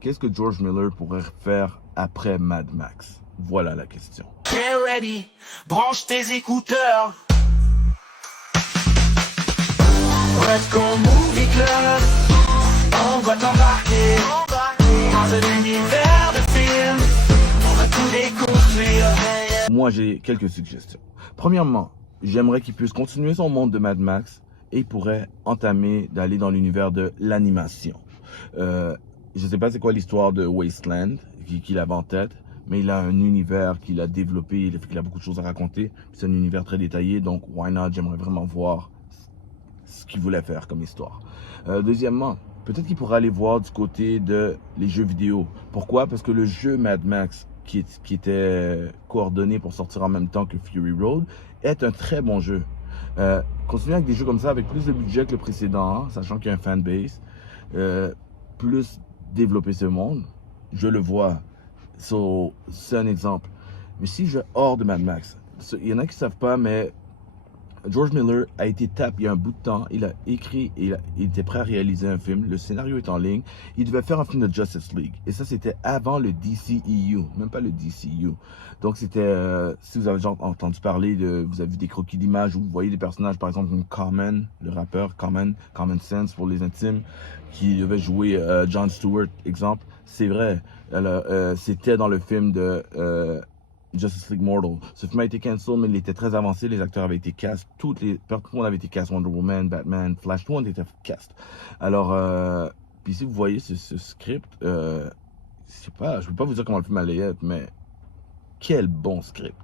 Qu'est-ce que George Miller pourrait faire après Mad Max? Voilà la question. Get ready, branche tes écouteurs. Let's go movie club. On va t'embarquer dans un univers de films. On va tout découvrir. Moi, j'ai quelques suggestions. Premièrement, j'aimerais qu'il puisse continuer son monde de Mad Max et il pourrait entamer d'aller dans l'univers de l'animation. Je ne sais pas c'est quoi l'histoire de Wasteland qu'il avait en tête, mais il a un univers qu'il a développé, il a beaucoup de choses à raconter. C'est un univers très détaillé, donc why not? J'aimerais vraiment voir ce qu'il voulait faire comme histoire. Deuxièmement, peut-être qu'il pourrait aller voir du côté de les jeux vidéo. Pourquoi? Parce que le jeu Mad Max, qui était coordonné pour sortir en même temps que Fury Road, est un très bon jeu. Continuer avec des jeux comme ça, avec plus de budget que le précédent, hein, sachant qu'il y a un fanbase, plus développer ce monde, je le vois. So, c'est un exemple. Mais si je vais hors de Mad Max, il y en a qui ne savent pas, mais George Miller a été tapé il y a un bout de temps. Il a écrit et il était prêt à réaliser un film. Le scénario est en ligne. Il devait faire un film de Justice League. Et ça, c'était avant le DCEU, même pas le DCU. Donc, c'était, si vous avez déjà entendu parler de, vous avez vu des croquis d'images où vous voyez des personnages, par exemple, comme Common, le rappeur Common Sense pour les intimes, qui devait jouer Jon Stewart, exemple. C'est vrai. C'était dans le film de Justice League Mortal. Ce film a été cancel, mais il était très avancé. Les acteurs avaient été cast. Tout le monde avait été cast. Wonder Woman, Batman, Flash, tout le monde était cast. Alors, puis si vous voyez ce script, je sais pas, je peux pas vous dire comment le film allait être, mais quel bon script.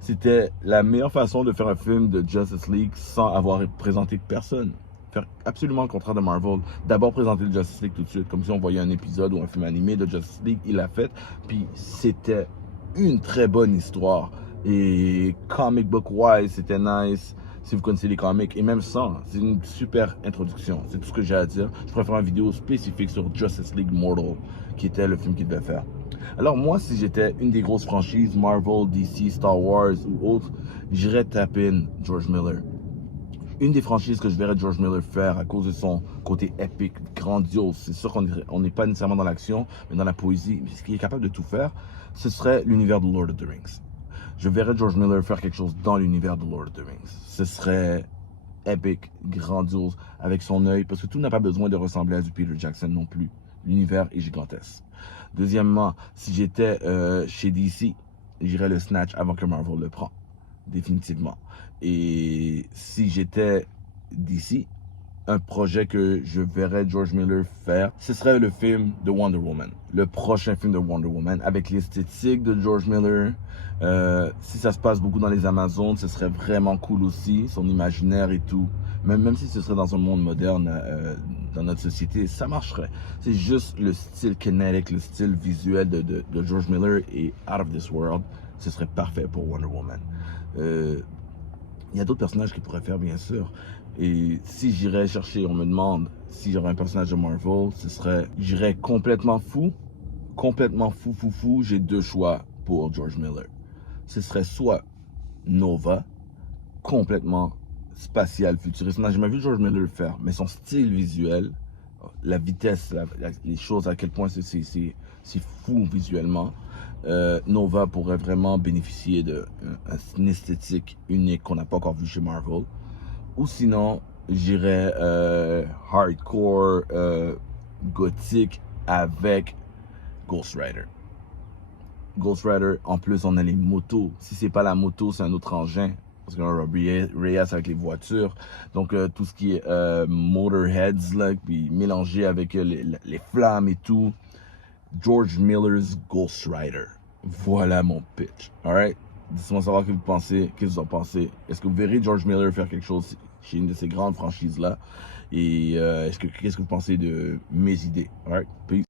C'était la meilleure façon de faire un film de Justice League sans avoir présenté personne. Faire absolument le contraire de Marvel. D'abord présenter le Justice League tout de suite, comme si on voyait un épisode ou un film animé de Justice League. Il l'a fait, puis c'était une très bonne histoire. Et comic book wise, c'était nice. Si vous connaissez les comics, et même sans, c'est une super introduction. C'est tout ce que j'ai à dire. Je préfère une vidéo spécifique sur Justice League Mortal, qui était le film qu'il devait faire. Alors moi, si j'étais une des grosses franchises, Marvel, DC, Star Wars ou autres, j'irais taper in George Miller. Une des franchises que je verrais George Miller faire à cause de son côté épique, grandiose, c'est sûr qu'on n'est pas nécessairement dans l'action, mais dans la poésie, mais ce qu'il est capable de tout faire, ce serait l'univers de Lord of the Rings. Je verrais George Miller faire quelque chose dans l'univers de Lord of the Rings. Ce serait épique, grandiose, avec son œil, parce que tout n'a pas besoin de ressembler à du Peter Jackson non plus. L'univers est gigantesque. Deuxièmement, si j'étais chez DC, j'irais le Snatch avant que Marvel le prenne. Définitivement. Et si j'étais DC, un projet que je verrais George Miller faire, ce serait le film de Wonder Woman. Le prochain film de Wonder Woman, avec l'esthétique de George Miller. Si ça se passe beaucoup dans les Amazones, ce serait vraiment cool aussi, son imaginaire et tout. Même si ce serait dans un monde moderne, dans notre société, ça marcherait. C'est juste le style kinétique, le style visuel de George Miller est out of this world. Ce serait parfait pour Wonder Woman. Il y a d'autres personnages qui pourraient faire, bien sûr. Et si j'irais chercher, on me demande si j'aurais un personnage de Marvel, ce serait, j'irais complètement fou. Complètement fou. J'ai deux choix pour George Miller. Ce serait soit Nova, complètement spatial, futuriste. On n'a jamais vu George Miller le faire, mais son style visuel, la vitesse, les choses, à quel point c'est fou visuellement. Nova pourrait vraiment bénéficier d'une esthétique unique qu'on n'a pas encore vu chez Marvel. Ou sinon, j'irais hardcore, gothique avec Ghost Rider. Ghost Rider, en plus, on a les motos. Si c'est pas la moto, c'est un autre engin. Parce qu'on a Reyes avec les voitures. Donc, tout ce qui est Motorheads, là, puis mélangé avec les flammes et tout. George Miller's Ghost Rider. Voilà mon pitch. Alright? Dites-moi savoir ce que vous pensez. Qu'est-ce que vous en pensez? Est-ce que vous verrez George Miller faire quelque chose chez une de ces grandes franchises-là? Et qu'est-ce que vous pensez de mes idées? Alright? Peace.